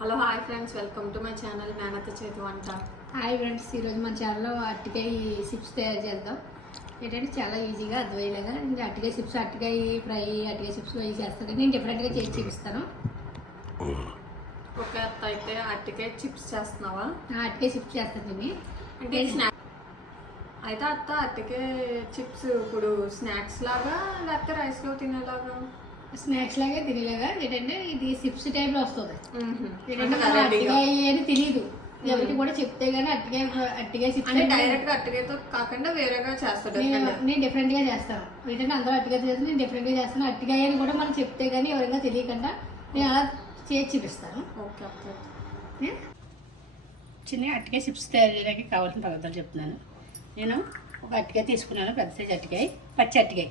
Hello hi friends welcome to my channel మేనత చేతి వంట hi friends ఈరోజు మన ఛానల్లో అరటికాయ చిప్స్ తయారు చేద్దాం. ఏంటంటే చాలా ఈజీగా అర్థమయ్యేలాగా ఇంకా అరటికాయ చిప్స్ అరటికాయ ఫ్రై అరటికాయ చిప్స్ అవి చేస్తాను నేను డిఫరెంట్గా చేసి చూపిస్తాను. ఒక అత్త అయితే అరటికాయ చిప్స్ చేస్తున్నావా? ఆ అరటికాయ చిప్స్ చేస్తాను దీన్ని. అంటే స్నాక్ అయితే అత్త అరటికాయ చిప్స్ ఇప్పుడు స్నాక్స్ లాగా లేకపోతే రైస్లో తినేలాగా? స్నాక్స్ లాగే తినేలాగా ఏంటంటే ఇది చిప్స్ టైప్లో వస్తుంది. ఏంటంటే తెలియదు ఎవరికి కూడా చెప్తే కానీ అరటికాయ అరటికాయ చిప్స్ అంటే డైరెక్ట్గా అరటికాయతో కాకుండా వేరేగా చేస్తాడు నేను. నేను డిఫరెంట్గా చేస్తాను. ఏంటంటే అందరూ అరటికాయ చేస్తే నేను డిఫరెంట్గా చేస్తాను. అరటికాయ అని కూడా మనం చెప్తే కానీ ఎవరైనా తెలియకుండా నేను అలా చేసి చూపిస్తాను. చిన్న అట్టికాయ చిప్స్ తయారు చేయడానికి కావాల్సిన పదార్థాలు చెప్తున్నాను. నేను ఒక అట్టికాయ తీసుకున్నాను పెద్ద సైజు అట్టికాయ పచ్చి అట్టికాయ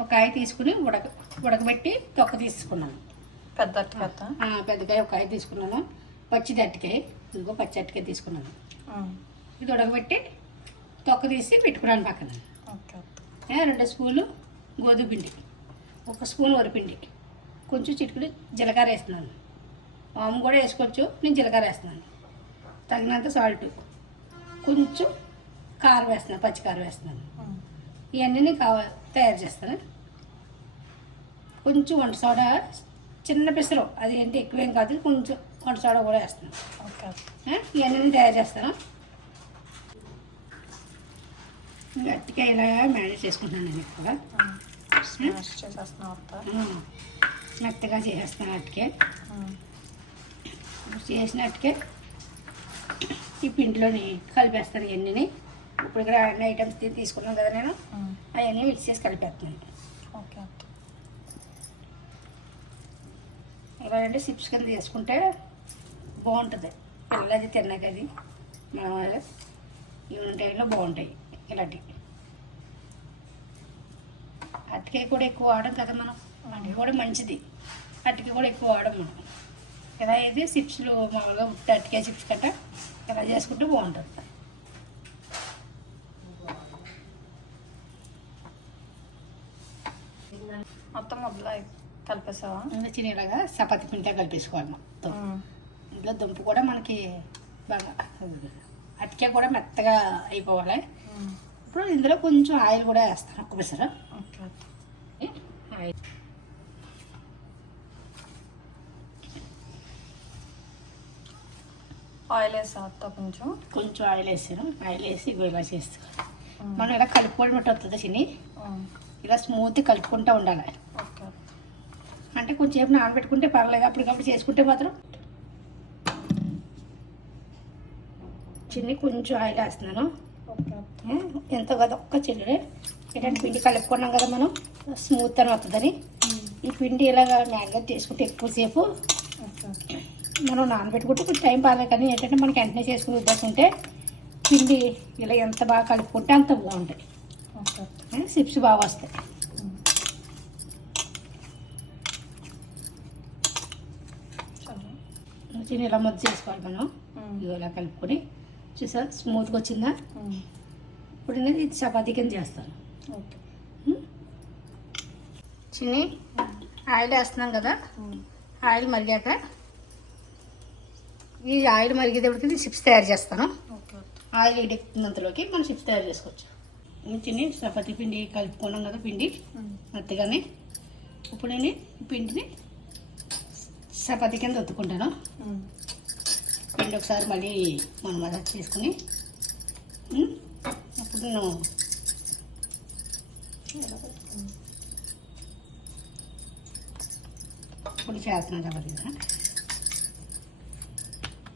ఒక కాయ తీసుకుని ఉడక ఉడకబెట్టి తొక్క తీసుకున్నాను. పెద్ద పెద్దకాయ ఒక కాయ తీసుకున్నాను. పచ్చిది అట్టికాయ ఇంకో పచ్చి అట్టికాయ తీసుకున్నాను. ఇది ఉడకబెట్టి తొక్క తీసి పెట్టుకున్నాను పక్కన. రెండు స్పూన్లు గోధుమ పిండి ఒక స్పూన్ వరిపిండి కొంచెం చిటికడు జీలకర్ర వేస్తున్నాను. వాము కూడా వేసుకోవచ్చు నేను జీలకర్ర వేస్తున్నాను. తగినంత సాల్ట్ కొంచెం కారం వేస్తున్నాను పచ్చి కారం వేస్తున్నాను. ఇవన్నీ నేను కావ తయారు చేస్తాను. కొంచెం వంట సోడా చిన్న పిసరు అది ఏంటి ఎక్కువేం కాదు కొంచెం వంట సోడా కూడా ఏ, ఇవన్నీ నేను తయారు చేస్తాను. గట్టిగా ఇలా మేనేజ్ చేసుకుంటున్నాను నేను ఆ, మెత్తగా చేసేస్తాను అట్టుకే చేసినట్టుకే ఈ పిండిలోని కలిపేస్తాను ఇవన్నీ ఇప్పుడు ఇక్కడ అన్ని ఐటమ్స్ తీ- తీసుకున్నాను కదా నేను. అవన్నీ మిక్స్ చేసి కలిపేస్తున్నాను ఓకే ఇలా అంటే సిప్స్ కింద చేసుకుంటే బాగుంటుంది. పిల్లలు అది తిన్నాక అది మన ఈవినింగ్ టైంలో బాగుంటాయి ఇలాంటివి అట్టికాయ కూడా ఎక్కువ వాడడం కదా మనం. అట్టికాయ కూడా మంచిది. అట్టికాయ కూడా ఎక్కువ వాడడం మనం. ఇలా అయితే చిప్స్లు మామూలుగా ఉట్టి అట్టికాయ చిప్స్ కట్ట ఇలా చేసుకుంటే బాగుంటుంది మొత్తం మొదలు కలిపేసావా చిన్నలాగా చపాతి పిండితో కలిపేసుకోవాలి మొత్తం. ఇంట్లో దుంప కూడా మనకి బాగా అటికాయ కూడా మెత్తగా అయిపోవాలి. ఇప్పుడు ఇందులో కొంచెం ఆయిల్ కూడా వేస్తాను. ఒక్క పిసర ఆయిల్. ఆయిల్ కొంచెం? కొంచెం ఆయిల్ వేసాను. ఆయిల్ వేసి ఇలా చేస్తాను మనం ఇలా కలుపుకోవడం వస్తుంది చిన్ని? ఇలా స్మూత్ కలుపుకుంటూ ఉండాలి. అంటే కొంచెంసేపు నానబెట్టుకుంటే పర్లేదు. అప్పటికప్పుడు చేసుకుంటే మాత్రం చిన్ని కొంచెం ఆయిల్ వేస్తున్నాను. ఎంతో కదా ఒక్క చిల్లరే ఏంటంటే పిండి కలుపుకున్నాం కదా మనం స్మూత్ అని వస్తుందని ఈ పిండి ఇలాగ మ్యాగ్నెట్ చేసుకుంటే ఎక్కువసేపు మనం నానబెట్టుకుంటే కొంచెం టైం పర్లేదు. కానీ ఏంటంటే మనకి వెంటనే చేసుకుని ఉద్దేశంటే పిండి ఇలా ఎంత బాగా కలుపుకుంటే అంత ఏ, సిప్స్ బాగా వస్తాయి. చిన్న ఇలా ముద్ద చేసుకోవాలి మనం. ఇలా కలుపుకొని చూసా స్మూత్గా వచ్చిందా? ఇప్పుడు నేను ఇది చపాతీ కింద చేస్తాను. ఓకే. చిన్ని ఆయిల్ వేస్తున్నాం కదా. ఆయిల్ మరిగాక ఈ ఆయిల్ మరిగేటప్పటికి చిప్స్ తయారు చేస్తాను. ఆయిల్ ఎడెక్కుతున్నంతలోకి మనం చిప్స్ తయారు చేసుకోవచ్చు. చిన్ని చపాతీ పిండి కలుపుకున్నాం కదా పిండి. మెత్తగానే. ఇప్పుడు నేను పిండిని చపాతీ కింద ఒత్తుకుంటాను. పిండి ఒకసారి మళ్ళీ మనం మదర్ చేసుకుని అప్పుడు నేను ఇప్పుడు చేస్తున్నాను చపాతి కదా.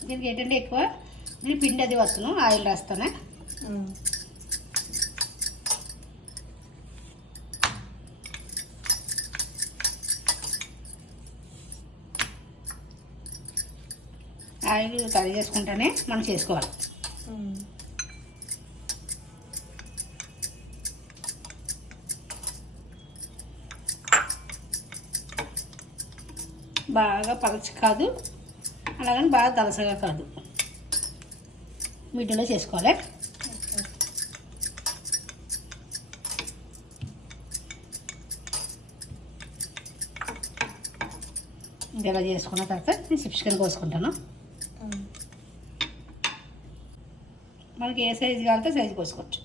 దీనికి ఏంటంటే ఎక్కువ నేను పిండి అది వస్తాను ఆయిల్ రాస్తాను. ఆయిల్ కర్రీ చేసుకుంటేనే మనం చేసుకోవాలి. బాగా పలచ కాదు అలాగని బాగా దలసగా కాదు. మీడియంలో చేసుకోవాలి. ఇది ఇలా చేసుకున్న తర్వాత నేను చిప్స్ కింద కోసుకుంటాను మనకి ఏ సైజు కావాలంటే సైజు కోసుకోవచ్చు.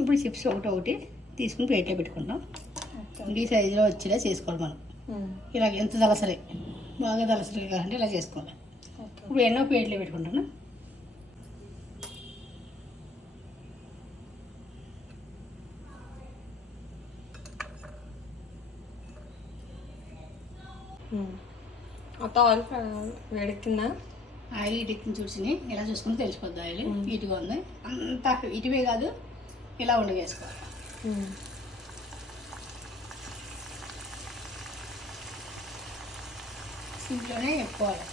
ఇప్పుడు చిప్స్ ఒకటి ఒకటి తీసుకుని ప్లేట్లో పెట్టుకుంటాం. ఈ సైజులో వచ్చేలా చేసుకోవాలి మనం. ఇలా ఎంత దలసరి బాగా దలసరి కావాలంటే ఇలా చేసుకోవాలి. ఇప్పుడు ఎన్నో ప్లేట్లో పెట్టుకుంటాను మొత్తం ఆయిల్ వేడెక్కిందా? ఆయిల్ చూసి ఇలా చూసుకుని తెలిసిపోద్ది ఆయిల్. ఇటుగా ఉంది. అంత ఇటువే కాదు ఇలా ఉండి వేసుకోవాలి సింప్లోనే ఎక్కువాలి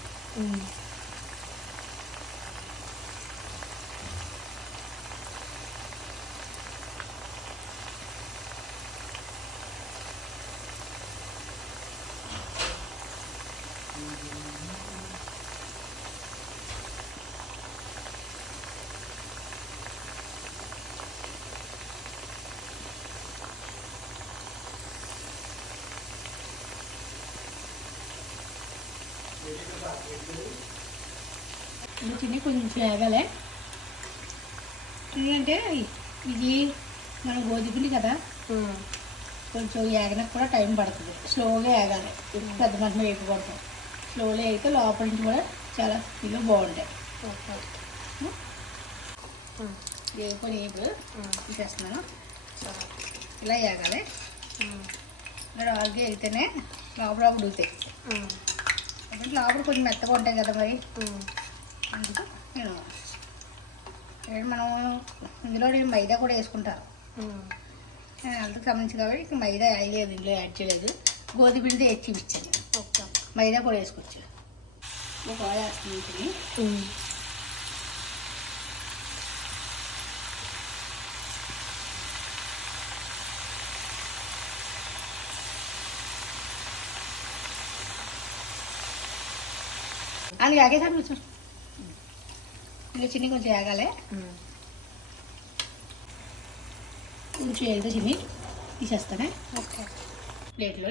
చిన్న కొంచెం వేగాలి ఎందుకంటే ఇది మన గోధుమపిండి కదా. కొంచెం ఏగనకు కూడా టైం పడుతుంది. స్లోగా ఏగాలి. పెద్ద మంట వేయకూడదు స్లోలో అయితే లోపల నుంచి కూడా చాలా ఇల్లు బాగుంటాయి. వేపుకొని వేపు తీసేస్తున్నాను. ఇలా ఏగాలి. ఇలా ఆల్గా వేగితేనే లోపల ఉడుకుతాయి. అంటే లోపల కొంచెం మెత్తగా ఉంటాయి కదా మరి. అందుకు నేను మనం ఇందులో నేను మైదా కూడా వేసుకుంటాను నేను అంతకు సంబంధించి కాబట్టి ఇక్కడ మైదా వేయలేదు ఇందులో యాడ్ చేయలేదు. గోధుమ పిండితో వేసి చూపించాను. మైదా కూడా వేసుకోవచ్చు. ఒక ఆయిల్ వేస్తుంది అది ఆగేసారి కొంచెం ఇంకా చిన్ని కొంచెం ఆగాలి. కొంచెం ఏదో చిన్ని. తీసేస్తానే? ఓకే. ప్లేట్లో.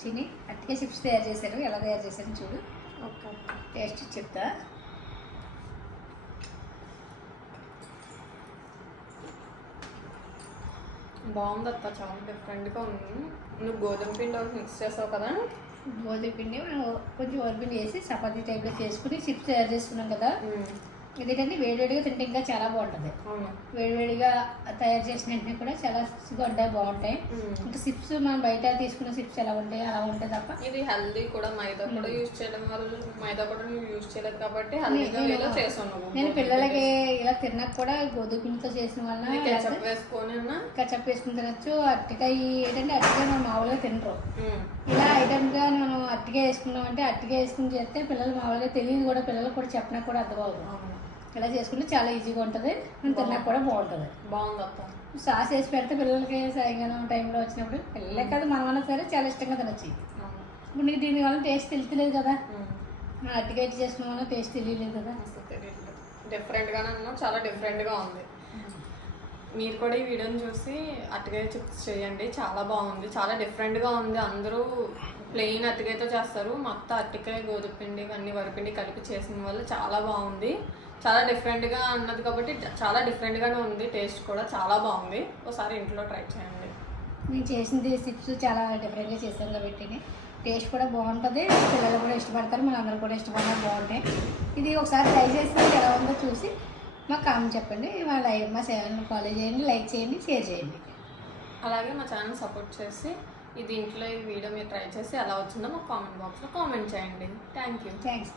చిన్ని అట్టిగా చిప్స్ తయారు చేశారు. ఎలా తయారు చేశారు చూడు. ఓకే. టేస్ట్ చెప్తా. బాగుంది అత్త చాలా డిఫరెంట్గా ఉంది. నువ్వు గోధుమ పిండి ఒకటి మిక్స్ చేసావు కదా? గోధుమ పిండి మనం కొంచెం ఓరిపిండి వేసి చపాతీ టైప్లో చేసుకుని చిప్స్ తయారు చేసుకున్నాం కదా? ఇదేంటంటే వేడివేడిగా తింటే ఇంకా చాలా బాగుంటుంది. వేడివేడిగా తయారు చేసిన వెంటనే కూడా చాలా ఉంటాయి బాగుంటాయి. ఇంకా చిప్స్ మనం బయట తీసుకున్న చిప్స్ ఎలా ఉంటాయి అలా ఉంటాయి తప్ప. ఇది హెల్దీ కూడా మైదా కూడా యూజ్ చేయడం వల్ల మైదా కూడా నువ్వు యూజ్ చేయలేదు కాబట్టి హెల్దీగా నేను పిల్లలకి ఇలా తిన్నాక కూడా గోధుమ పిండితో చేసిన వల్ల కెచప్ వేసుకొని కచ్చప్ వేసుకుని తినచ్చు. అరటికాయ ఏంటంటే అరటికాయ మనం మామూలుగా తినరు. ఇలా ఐటమ్గా మనం అరటికాయ వేసుకున్నాం అంటే అరటికాయ వేసుకుని చేస్తే పిల్లలు మామూలుగా తెలియదు కూడా పిల్లలకు కూడా చెప్పినా కూడా అర్థం అవుతుంది అవును. ఇలా చేసుకుంటే చాలా ఈజీగా ఉంటుంది. మనం తిన్నాక కూడా బాగుంటుంది. బాగుంది అత్త సాస్ వేసి పెడితే పిల్లలకి సాయంకాలం టైంలో వచ్చినప్పుడు పిల్లలే కాదు మనమన్నా సరే చాలా ఇష్టంగా తినొచ్చు. ఇప్పుడు నీకు దీనివల్ల టేస్ట్ తెలుస్తలేదు కదా. మనం అరటికాయ చేసుకున్న వల్ల టేస్ట్ తెలియలేదు కదా. డిఫరెంట్గానే అన్నా చాలా డిఫరెంట్గా ఉంది. మీరు కూడా ఈ వీడియోని చూసి అట్టకాయ చిప్స్ చేయండి. చాలా బాగుంది. చాలా డిఫరెంట్గా ఉంది. అందరూ ప్లెయిన్ అట్టకాయతో చేస్తారు. మొత్తం అట్టకాయ గోధుమ పిండి ఇవన్నీ వరిపిండి కలిపి చేసిన వల్ల చాలా బాగుంది. చాలా డిఫరెంట్గా అన్నది కాబట్టి చాలా డిఫరెంట్గానే ఉంది టేస్ట్ కూడా చాలా బాగుంది. ఒకసారి ఇంట్లో ట్రై చేయండి. నేను చేసింది చిప్స్ చాలా డిఫరెంట్గా చేసాం కాబట్టి టేస్ట్ కూడా బాగుంటుంది పిల్లలు కూడా ఇష్టపడతారు మన అందరూ కూడా ఇష్టపడడం బాగుంటాయి. ఇది ఒకసారి ట్రై చేసి ఎలా ఉందో చూసి మాకు కామెంట్ చెప్పండి. మా లైవ్ మా ఛానల్ ఫాలో చేయండి లైక్ చేయండి షేర్ చేయండి. అలాగే మా ఛానల్ సపోర్ట్ చేసి ఈ దీంట్లో ఈ వీడియో మీరు ట్రై చేసి ఎలా వచ్చిందో మాకు కామెంట్ బాక్స్లో కామెంట్ చేయండి. Thank you thanks